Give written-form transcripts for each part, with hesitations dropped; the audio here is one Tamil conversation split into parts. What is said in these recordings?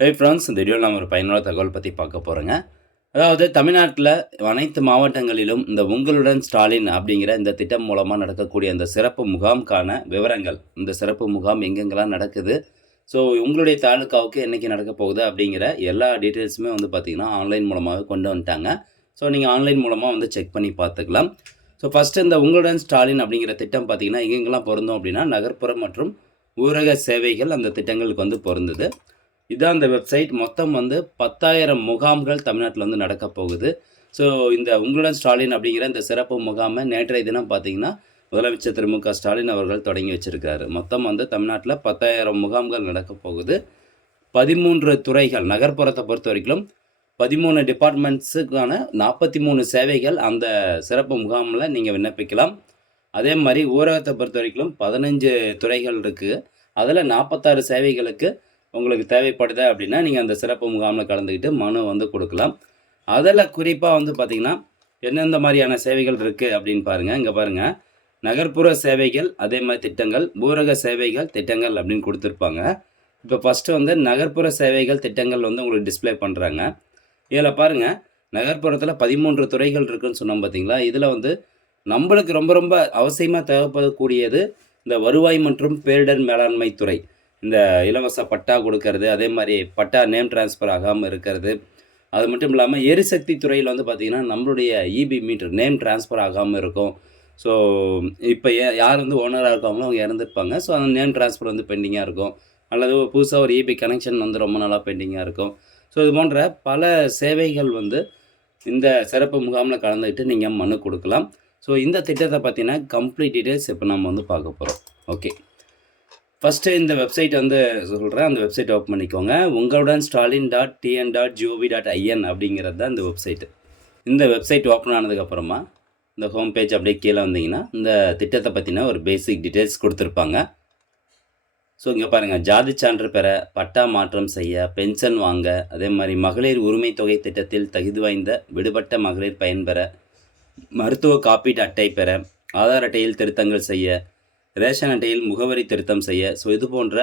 ஃப்ரெண்ட்ஸ், இந்த வீடியோவில் நம்ம ஒரு பயனுள்ள தகவல் பற்றி பார்க்க போகிறோங்க. அதாவது தமிழ்நாட்டில் அனைத்து மாவட்டங்களிலும் இந்த உங்களுடன் ஸ்டாலின் அப்படிங்கிற இந்த திட்டம் மூலமாக நடக்கக்கூடிய இந்த சிறப்பு முகாமுக்கான விவரங்கள், இந்த சிறப்பு முகாம் எங்கெங்கெல்லாம் நடக்குது, ஸோ உங்களுடைய தாலுக்காவுக்கு என்றைக்கு நடக்க போகுது அப்படிங்கிற எல்லா டீட்டெயில்ஸுமே வந்து பார்த்திங்கன்னா ஆன்லைன் மூலமாக கொண்டு வந்துட்டாங்க. ஸோ நீங்கள் ஆன்லைன் மூலமாக வந்து செக் பண்ணி பார்த்துக்கலாம். ஸோ ஃபஸ்ட்டு இந்த உங்களுடன் ஸ்டாலின் அப்படிங்கிற திட்டம் பார்த்திங்கன்னா எங்கெங்கெல்லாம் பொருந்தும் அப்படின்னா நகர்ப்புறம் மற்றும் ஊரக சேவைகள் அந்த திட்டங்களுக்கு வந்து பொருந்துது. இதான் அந்த வெப்சைட். மொத்தம் வந்து 10,000 முகாம்கள் தமிழ்நாட்டில் வந்து நடக்க போகுது. ஸோ இந்த உங்களுடன் ஸ்டாலின் அப்படிங்கிற இந்த சிறப்பு முகாமை நேற்றைய தினம் பார்த்தீங்கன்னா முதலமைச்சர் திரு மு க ஸ்டாலின் அவர்கள் தொடங்கி வச்சிருக்காரு. மொத்தம் வந்து தமிழ்நாட்டில் 10,000 முகாம்கள் நடக்க போகுது. 13 துறைகள், நகர்ப்புறத்தை பொறுத்த வரைக்கும் 13 டிபார்ட்மெண்ட்ஸுக்கான 43 சேவைகள் அந்த சிறப்பு முகாமில் நீங்கள் விண்ணப்பிக்கலாம். அதே மாதிரி ஊரகத்தை பொறுத்த வரைக்கும் 15 துறைகள் இருக்குது. அதில் 46 சேவைகளுக்கு உங்களுக்கு தேவைப்படுது அப்படின்னா நீங்கள் அந்த சிறப்பு முகாமில் கலந்துக்கிட்டு மனு வந்து கொடுக்கலாம். அதில் குறிப்பாக வந்து பார்த்திங்கன்னா எந்தெந்த மாதிரியான சேவைகள் இருக்குது அப்படின்னு பாருங்கள். இங்கே பாருங்கள், நகர்ப்புற சேவைகள், அதே மாதிரி திட்டங்கள், ஊரக சேவைகள், திட்டங்கள் அப்படின்னு கொடுத்துருப்பாங்க. இப்போ ஃபஸ்ட்டு வந்து நகர்ப்புற சேவைகள் திட்டங்கள் வந்து உங்களுக்கு டிஸ்பிளே பண்ணுறாங்க. இதில் பாருங்கள், நகர்ப்புறத்தில் 13 துறைகள் இருக்குதுன்னு சொன்னோம் பார்த்தீங்களா. இதில் வந்து நம்மளுக்கு ரொம்ப ரொம்ப அவசியமாக தேவைப்படக்கூடியது இந்த வருவாய் மற்றும் பேரிடர் மேலாண்மை துறை. இந்த இலவச பட்டா கொடுக்கறது, அதே மாதிரி பட்டா நேம் ட்ரான்ஸ்ஃபர் ஆகாமல் இருக்கிறது. அது மட்டும் இல்லாமல் எரிசக்தி துறையில் வந்து பார்த்திங்கன்னா நம்மளுடைய இபி மீட்டர் நேம் ட்ரான்ஸ்ஃபர் ஆகாமல் இருக்கும். ஸோ இப்போ யார் வந்து ஓனராக இருக்காங்களோ அவங்க இறந்துருப்பாங்க. ஸோ அந்த நேம் ட்ரான்ஸ்ஃபர் வந்து பெண்டிங்காக இருக்கும். அல்லது புதுசாக ஒரு இபி கனெக்ஷன் வந்து ரொம்ப நாளாக பெண்டிங்காக இருக்கும். ஸோ இது போன்ற பல சேவைகள் வந்து இந்த சிறப்பு முகாமில் கலந்துக்கிட்டு நீங்கள் மனு கொடுக்கலாம். ஸோ இந்த திட்டத்தை பற்றின கம்ப்ளீட் டீட்டெயில்ஸ் இப்போ நம்ம வந்து பார்க்க போகிறோம். ஓகே, ஃபஸ்ட்டு இந்த வெப்சைட் வந்து சொல்கிறேன். அந்த வெப்சைட் ஓப்பன் பண்ணிக்கோங்க. உங்களுடன் stalin.tn.gov.in அப்படிங்கிறது தான் இந்த வெப்சைட்டு. இந்த வெப்சைட் ஓப்பன் ஆனதுக்கப்புறமா இந்த ஹோம் பேஜ் அப்படியே கீழே வந்தீங்கன்னா இந்த திட்டத்தை பற்றின ஒரு பேசிக் டீட்டெயில்ஸ் கொடுத்துருப்பாங்க. ஸோ இங்கே பாருங்கள், ஜாதி சான்று பெற, பட்டா மாற்றம் செய்ய, பென்ஷன் வாங்க, அதே மாதிரி மகளிர் உரிமை தொகை திட்டத்தில் தகுதி வாய்ந்த விடுபட்ட மகளிர் பயன்பெற, மருத்துவ காப்பீட்டு அட்டை பெற, ஆதார் அட்டையில் திருத்தங்கள் செய்ய, ரேஷன் அட்டையில் முகவரி திருத்தம் செய்ய, ஸோ இது போன்ற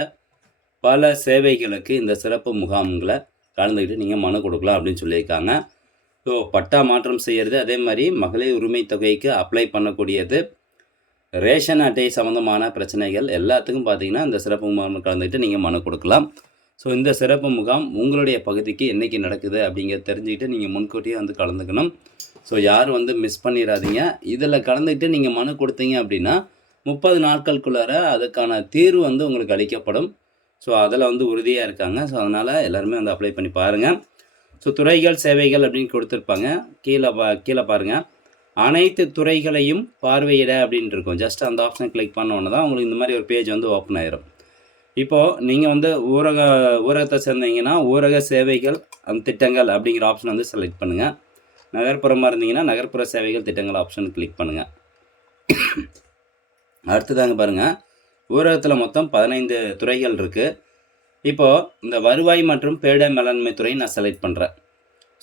பல சேவைகளுக்கு இந்த சிறப்பு முகாம்களை கலந்துக்கிட்டு நீங்கள் மனு கொடுக்கலாம் அப்படின்னு சொல்லியிருக்காங்க. ஸோ பட்டா மாற்றம் செய்கிறது, அதே மாதிரி மகளிர் உரிமை தொகைக்கு அப்ளை பண்ணக்கூடியது, ரேஷன் அட்டை சம்மந்தமான பிரச்சனைகள் எல்லாத்துக்கும் பார்த்தீங்கன்னா இந்த சிறப்பு முகாமில் கலந்துக்கிட்டு நீங்கள் மனு கொடுக்கலாம். ஸோ இந்த சிறப்பு முகாம் உங்களுடைய பகுதிக்கு என்றைக்கு நடக்குது அப்படிங்கிறத தெரிஞ்சுக்கிட்டு நீங்கள் முன்கூட்டியே வந்து கலந்துக்கணும். ஸோ யாரும் வந்து மிஸ் பண்ணிடாதீங்க. இதில் கலந்துக்கிட்டு நீங்கள் மனு கொடுத்தீங்க அப்படின்னா 30 நாட்களுக்குள்ளார அதுக்கான தீர்வு வந்து உங்களுக்கு அளிக்கப்படும். ஸோ அதில் வந்து உறுதியாக இருக்காங்க. ஸோ அதனால் எல்லாருமே வந்து அப்ளை பண்ணி பாருங்கள். ஸோ துறைகள், சேவைகள் அப்படின்னு கொடுத்துருப்பாங்க. கீழே பாருங்கள், அனைத்து துறைகளையும் பார்வையிட அப்படின்னு இருக்கும். ஜஸ்ட் அந்த ஆப்ஷனை கிளிக் பண்ணோன்னு தான் உங்களுக்கு இந்த மாதிரி ஒரு பேஜ் வந்து ஓப்பன் ஆயிரும். இப்போது நீங்கள் வந்து ஊரகத்தை சேர்ந்தீங்கன்னா ஊரக சேவைகள் அந்த திட்டங்கள் அப்படிங்கிற ஆப்ஷன் வந்து செலக்ட் பண்ணுங்கள். நகர்ப்புறமாக இருந்தீங்கன்னா நகர்ப்புற சேவைகள் திட்டங்கள் ஆப்ஷன் கிளிக் பண்ணுங்கள். அடுத்ததாங்க பாருங்கள், ஊரகத்தில் மொத்தம் 15 துறைகள் இருக்குது. இப்போது இந்த வருவாய் மற்றும் பேரிடர் மேலாண்மை துறை நான் செலக்ட் பண்ணுறேன்.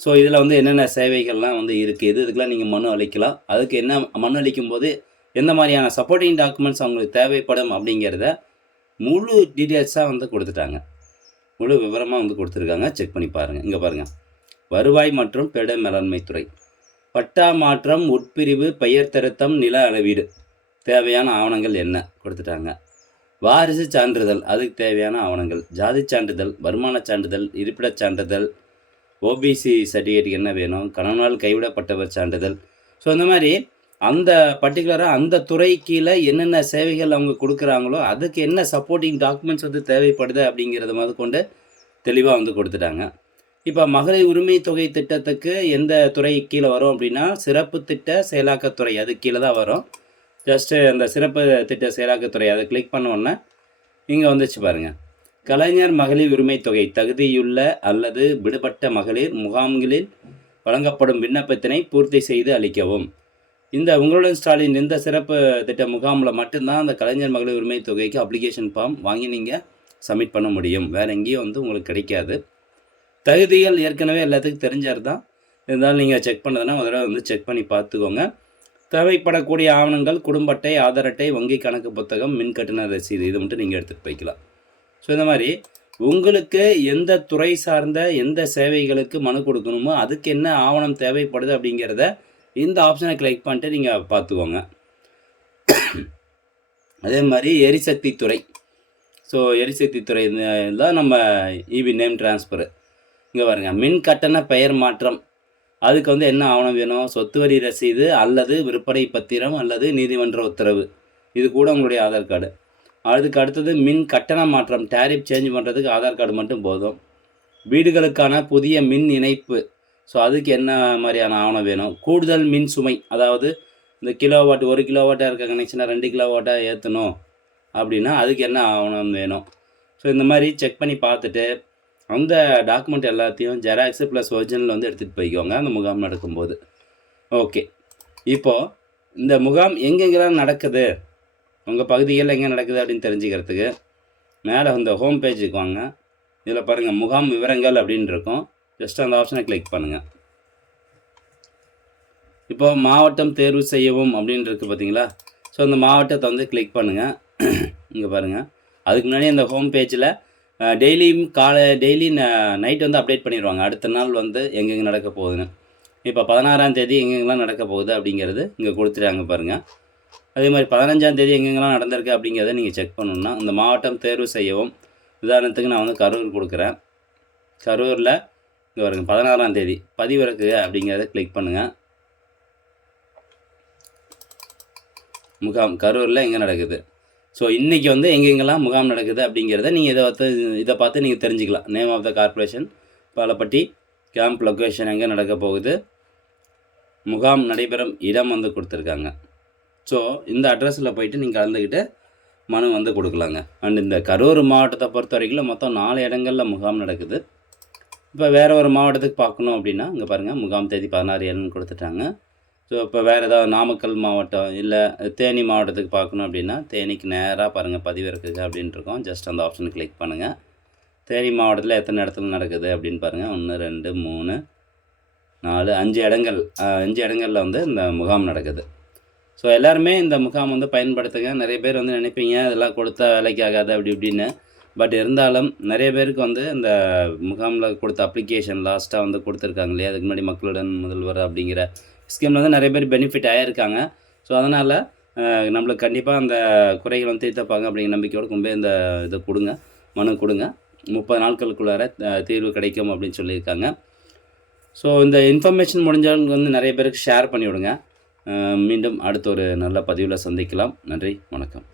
ஸோ இதில் வந்து என்னென்ன சேவைகள்லாம் வந்து இருக்குது, இதுக்கெல்லாம் நீங்கள் மனு அளிக்கலாம். அதுக்கு என்ன மனு அளிக்கும் போது எந்த மாதிரியான சப்போர்ட்டிங் டாக்குமெண்ட்ஸ் அவங்களுக்கு தேவைப்படும் அப்படிங்கிறத முழு டீட்டெயில்ஸாக வந்து கொடுத்துட்டாங்க. முழு விவரமாக வந்து கொடுத்துருக்காங்க. செக் பண்ணி பாருங்கள். இங்கே பாருங்கள், வருவாய் மற்றும் பேரிடர் மேலாண்மை துறை, பட்டா மாற்றம், உட்பிரிவு, பெயர் திருத்தம், நில அளவீடு தேவையான ஆவணங்கள் என்ன கொடுத்துட்டாங்க. வாரிசு சான்றிதழ், அதுக்கு தேவையான ஆவணங்கள், ஜாதி சான்றிதழ், வருமான சான்றிதழ், இருப்பிடச் சான்றிதழ், ஓபிசி சர்டிஃபிகேட் என்ன வேணும், கணவனால் கைவிடப்பட்டவர் சான்றிதழ். ஸோ இந்த மாதிரி அந்த பர்டிகுலராக அந்த துறை கீழே என்னென்ன சேவைகள் அவங்க கொடுக்குறாங்களோ அதுக்கு என்ன சப்போர்ட்டிங் டாக்குமெண்ட்ஸ் வந்து தேவைப்படுது அப்படிங்கிறத மாதிரி கொண்டு தெளிவாக வந்து கொடுத்துட்டாங்க. இப்போ மகளிர் உரிமை தொகை திட்டத்துக்கு எந்த துறை கீழே வரும் அப்படின்னா சிறப்பு திட்ட செயலாக்கத்துறை, அது கீழே தான் வரும். ஜஸ்ட்டு அந்த சிறப்பு திட்ட செயலாக்கத்துறை அதை கிளிக் பண்ணோன்னே இங்கே வந்துச்சு பாருங்கள், கலைஞர் மகளிர் உரிமை தொகை தகுதியுள்ள அல்லது விடுபட்ட மகளிர் முகாம்களில் வழங்கப்படும் விண்ணப்பத்தினை பூர்த்தி செய்து அளிக்கவும். இந்த உங்களுடன் ஸ்டாலின் இந்த சிறப்பு திட்ட முகாமில் மட்டும்தான் அந்த கலைஞர் மகளிர் உரிமை தொகைக்கு அப்ளிகேஷன் ஃபார்ம் வாங்கி நீங்கள் சப்மிட் பண்ண முடியும். வேறு எங்கேயும் வந்து உங்களுக்கு கிடைக்காது. தகுதிகள் ஏற்கனவே எல்லாத்துக்கும் தெரிஞ்சார் தான், இருந்தாலும் நீங்கள் செக் பண்ணதுன்னா ஒரு தடவை வந்து செக் பண்ணி பார்த்துக்கோங்க. தேவைப்படக்கூடிய ஆவணங்கள் குடும்ப அட்டை, ஆதார் அட்டை, வங்கி கணக்கு புத்தகம், மின் கட்டண ரசீது, இது மட்டும் நீங்கள் எடுத்துகிட்டு போய்க்கலாம். ஸோ இந்த மாதிரி உங்களுக்கு எந்த துறை சார்ந்த எந்த சேவைகளுக்கு மனு கொடுக்கணுமோ அதுக்கு என்ன ஆவணம் தேவைப்படுது அப்படிங்கிறத இந்த ஆப்ஷனை கிளிக் பண்ணிட்டு நீங்கள் பார்த்துக்கோங்க. அதே மாதிரி எரிசக்தி துறை. ஸோ எரிசக்தி துறை தான் நம்ம இபி நேம் ட்ரான்ஸ்ஃபரு. இங்கே பாருங்கள், மின் கட்டண பெயர் மாற்றம். அதுக்கு வந்து என்ன ஆவணம் வேணும்? சொத்து வரி ரசீது அல்லது விற்பனை பத்திரம் அல்லது நீதிமன்ற உத்தரவு. இது கூட உங்களுடைய ஆதார் கார்டு. அதுக்கு அடுத்தது மின் கட்டண மாற்றம், டேரிஃப் சேஞ்ச் பண்ணுறதுக்கு ஆதார் கார்டு மட்டும் போதும். வீடுகளுக்கான புதிய மின் இணைப்பு. ஸோ அதுக்கு என்ன மாதிரியான ஆவணம் வேணும்? கூடுதல் மின் சுமை, அதாவது இந்த கிலோவாட் 1 கிலோவாட்டாக இருக்க கனெக்ஷனை 2 கிலோவாட்டாக ஏற்றணும் அப்படின்னா அதுக்கு என்ன ஆவணம் வேணும்? ஸோ இந்த மாதிரி செக் பண்ணி பார்த்துட்டு அந்த டாக்குமெண்ட் எல்லாத்தையும் ஜெராக்ஸு ப்ளஸ் ஒரிஜினல் வந்து எடுத்துகிட்டு போய்க்கோங்க அந்த முகாம் நடக்கும்போது. ஓகே, இப்போது இந்த முகாம் எங்கெங்கெல்லாம் நடக்குது, உங்கள் பகுதிகளில் எங்கே நடக்குது அப்படின்னு தெரிஞ்சுக்கிறதுக்கு மேலே இந்த ஹோம் பேஜுக்கு வாங்க. இதில் பாருங்கள், முகாம் விவரங்கள் அப்படின்னு இருக்கும். ஜஸ்ட் அந்த ஆப்ஷனை கிளிக் பண்ணுங்கள். இப்போது மாவட்டம் தேர்வு செய்யவும் அப்படின்னு இருக்குது பார்த்தீங்களா? ஸோ அந்த மாவட்டத்தை வந்து கிளிக் பண்ணுங்கள். இங்கே பாருங்கள், அதுக்கு முன்னாடி அந்த ஹோம் பேஜில் டெய்லி நைட் வந்து அப்டேட் பண்ணிடுவாங்க. அடுத்த நாள் வந்து எங்கெங்கே நடக்க போகுதுன்னு. இப்போ 16ஆம் தேதி எங்கெங்கெல்லாம் நடக்க போகுது அப்படிங்கிறது இங்கே கொடுத்துட்டாங்க பாருங்கள். அதே மாதிரி 15ஆம் தேதி எங்கெங்கெல்லாம் நடந்திருக்கு அப்படிங்கிறத நீங்கள் செக் பண்ணணுன்னா இந்த மாவட்டம் தேர்வு செய்யவும். உதாரணத்துக்கு நான் வந்து கரூர் கொடுக்குறேன். கரூரில் இங்கே பாருங்க 16ஆம் தேதி பதிவிறக்குக அப்படிங்கிறத கிளிக் பண்ணுங்கள். முகாம் கரூரில் எங்கே நடக்குது. ஸோ இன்றைக்கி வந்து எங்கெங்கெல்லாம் முகாம் நடக்குது அப்படிங்கிறத நீங்கள் இதை பார்த்து நீங்கள் தெரிஞ்சுக்கலாம். Name of the corporation, Palappatti, camp location எங்கே நடக்க போகுது, முகாம் நடைபெறும் இடம் வந்து கொடுத்துருக்காங்க. ஸோ இந்த அட்ரஸில் போயிட்டு நீங்கள் கலந்துக்கிட்டு மனு வந்து கொடுக்கலாங்க. அண்ட் இந்த கரூர் மாவட்டத்தை பொறுத்த வரைக்கும் மொத்தம் 4 இடங்களில் முகாம் நடக்குது. இப்போ வேறு ஒரு மாவட்டத்துக்கு பார்க்கணும் அப்படின்னா இங்கே பாருங்கள், முகாம் தேதி 16/7 கொடுத்துட்டாங்க. ஸோ இப்போ வேறு ஏதாவது நாமக்கல் மாவட்டம் இல்லை தேனி மாவட்டத்துக்கு பார்க்கணும் அப்படின்னா தேனிக்கு நேராக பாருங்கள் பதிவிறக்குக அப்படின்ட்டு இருக்கோம். ஜஸ்ட் அந்த ஆப்ஷனை கிளிக் பண்ணுங்கள். தேனி மாவட்டத்தில் எத்தனை இடத்துல நடக்குது அப்படின்னு பாருங்கள். 1 2 3 4 5 இடங்கள் 5 இடங்களில் வந்து இந்த முகாம் நடக்குது. ஸோ எல்லாருமே இந்த முகாம் வந்து பயன்படுத்துங்க. நிறைய பேர் வந்து நினைப்பீங்க இதெல்லாம் கொடுத்தா வேலைக்கு ஆகாது அப்படி இப்படின்னு. பட் இருந்தாலும் நிறைய பேருக்கு வந்து இந்த முகாமில் கொடுத்த அப்ளிகேஷன் லாஸ்ட்டாக வந்து கொடுத்துருக்காங்க இல்லையா, அதுக்கு முன்னாடி மக்களுடன் முதல்வர் அப்படிங்கிற ஸ்கீமில் வந்து நிறைய பேர் பெனிஃபிட் ஆகியிருக்காங்க. ஸோ அதனால் நம்மளுக்கு கண்டிப்பாக அந்த குறைகள் வந்து தீர்த்தப்பாங்க அப்படிங்கிற நம்பிக்கையோடு கொண்டு போய் இந்த இதை கொடுங்க, மனு கொடுங்க. 30 நாட்களுக்குள்ளார தீர்வு கிடைக்கும் அப்படின்னு சொல்லியிருக்காங்க. ஸோ இந்த இன்ஃபர்மேஷன் முடிஞ்சவங்க வந்து நிறைய பேருக்கு ஷேர் பண்ணிவிடுங்க. மீண்டும் அடுத்த ஒரு நல்ல பதிவில் சந்திக்கலாம். நன்றி, வணக்கம்.